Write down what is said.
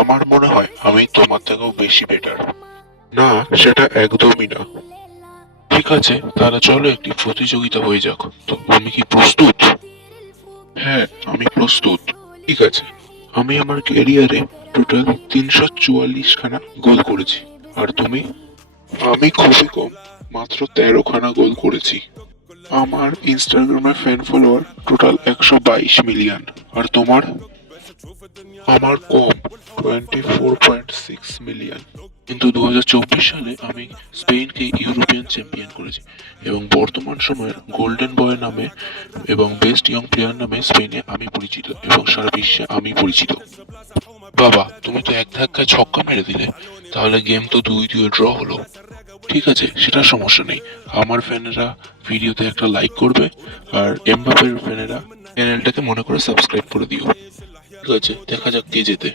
আমার মনে হয় আমি তোমার থেকেও বেশি বেটার। না, সেটা একদমই না। ঠিক আছে, তাহলে চলো একটি প্রতিযোগিতা হয়ে যাক। তো তুমি কি প্রস্তুত? হ্যাঁ, আমি প্রস্তুত। ঠিক আছে, আমি আমার ক্যারিয়ারে টোটাল 344 খানা গোল করেছি। আর তুমি? আমি খুবই কম, মাত্র 13 খানা গোল করেছি। আমার ইনস্টাগ্রামে ফ্যান ফলোয়ার টোটাল 122 মিলিয়ন। আর তোমার? আমার কম, 24.6 মিলিয়ন। কিন্তু 2024 সালে আমি স্পেনকে ইউরোপিয়ান চ্যাম্পিয়ন করেছি এবং বর্তমান সময়ের গোল্ডেন বয় নামে এবং বেস্ট ইয়ং প্লেয়ার নামে স্পেনে আমি পরিচিত এবং সারা বিশ্বে আমি পরিচিত। বাবা, তুমি তো এক ধাক্কায় ছক্কা মেরে দিলে। তাহলে গেম তো 2-2 ড্র হলো। ঠিক আছে, সেটা সমস্যা নেই। আমার ফ্যানেরা ভিডিওতে একটা লাইক করবে, আর এমবাপ্পের ফ্যানেরা চ্যানেলটাকে মনে করে সাবস্ক্রাইব করে দিও। ঠিক আছে, দেখা যাক কে জেতে।